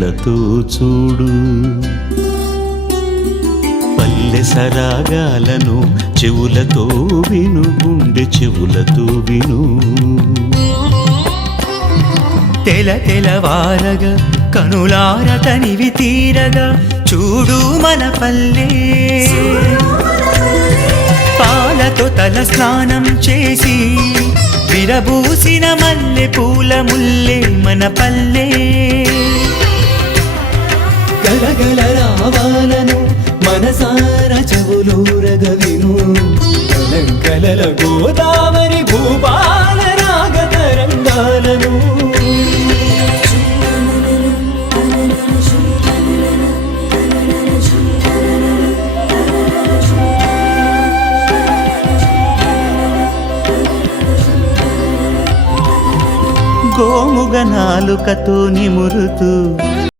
కళ్ళతో చూడు. పల్లె సరాగాలను చెవులతో విను, గుండె చెవులతో విను. తెలవారగా కనులార తనివి తీరగా చూడు మన పల్లె. పాలతో తల స్నానం చేసి విరబూసిన మల్లె పూల ముల్లే మన పల్లె. గలగల రావాలను మనసార చెవులూరగ విను. కలంకలల గోదావరి భూపాల రాగ తరంగాలను. గోముగ నాలుకతో నిమురుతూ